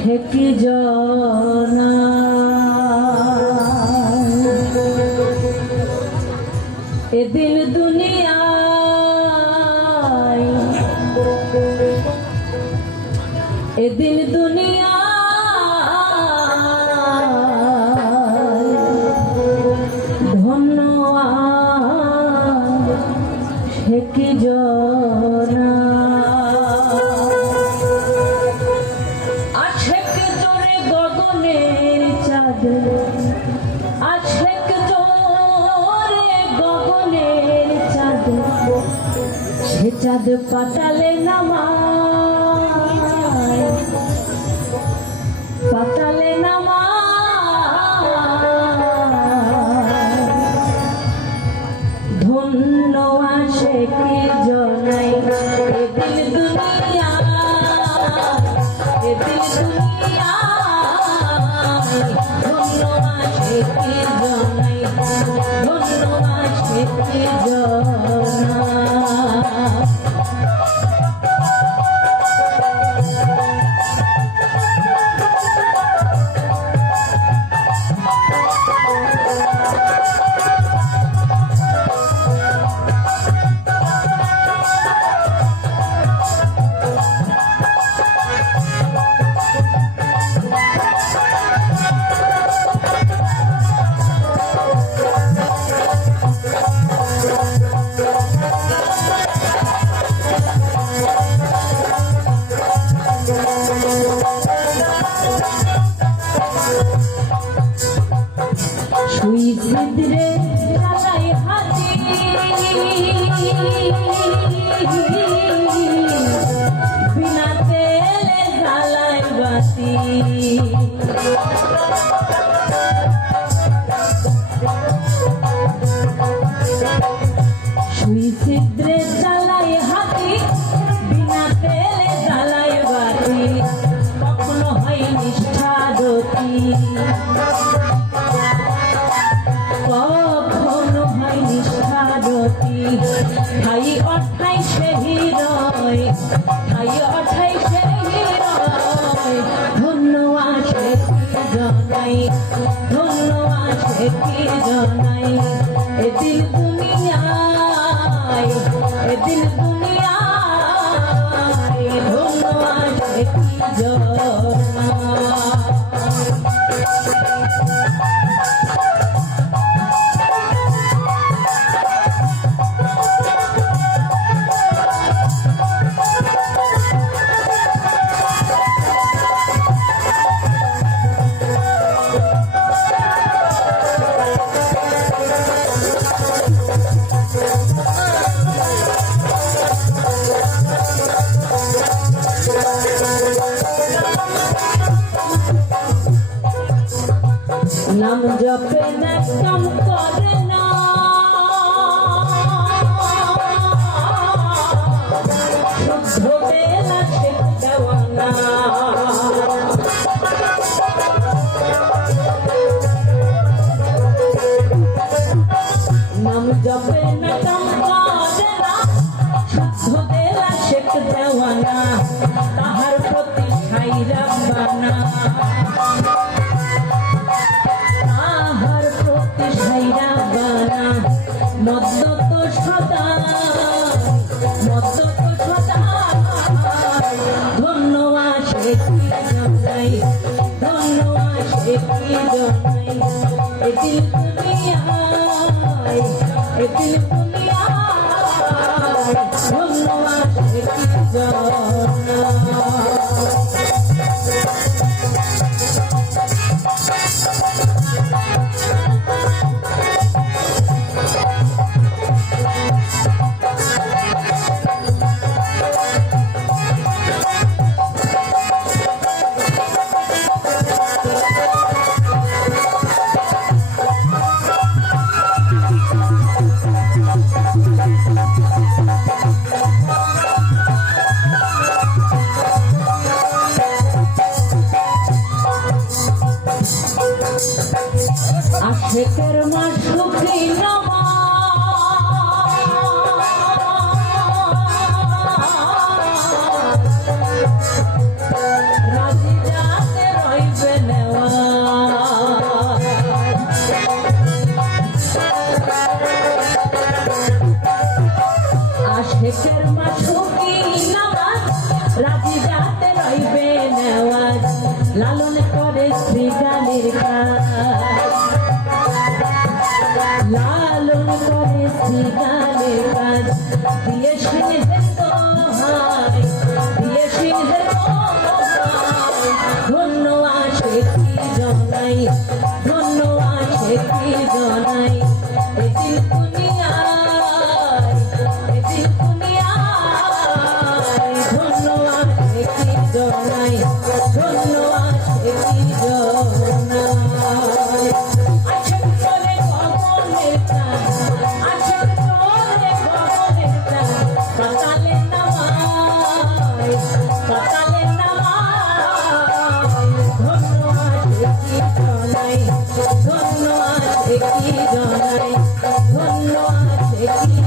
হে কি জানা এ দিল দুনিয়ায় এ দিল দুনিয়ায় ধন্যবাদ হে কি জানা চাঁদ পাতালে নামায় পাতালে নামায় ধন্য আসে কি জনাই এ দিল দুনিয়া এ দিল দুনিয়া ধন্য আসে কি জনাই ধন্য আসে কি জনা ছিদ্রে জ্বালাই হাতি বিনা তেলে জ্বালাই বাতি সুই ছিদ্রে জ্বালাই হাতি বিনা তেলে জ্বালাই বাতি কখনো হয় নিষ্ঠা জ্যোতি কখনো হয় নিষ্ঠারতি ঠাই অঠাই সে হৃদয় ঠাই অঠাই সে হৃদয় ধন্য আসে কি জনাই ধন্য আসে কি জনাই এ দিল দুনিয়ায় এ দিল দুনিয়ায় ধন্য আসে কি জনা নাম জপে না কাম করে না শুদ্ধ বেলা শেখ দেওয়ানা নাম জপে না কাম করে না শুদ্ধ বেলা শেখ দেওয়ানা তাহার প্রতি সাইরা বানা মদ্যত সদা ধন্য আসে কি জনাই ধন্য আসে কি জনাই এ দিল দুনিয়ায় এ দিল দুনিয়ায় ধন্য আসে কি জনা শেখের মাসুকি নামাজ রাজি যাতে রইবে নেওয়াজ লালন করে শ্রীগানের কাজ লালন করে শ্রীগানের কাজ দিয়ে সিংহের দোহাই দিয়ে সিংহের দোহাই ধন্য আসে কি জনাই ধন্য আসে কি জনাই এদিন দুনিয়ায় এদিন দুনিয়ায় ধন্য আসে কি জনাই ধন্য আসে কি জনাই আছেন করে গগনের প্রাণ আছেন করে গগনের প্রাণ পাতালে নামায় পাতালে নামায় ধন্য আসে কি জনাই ধন্য আসে কি জনাই ধন্য আসে কি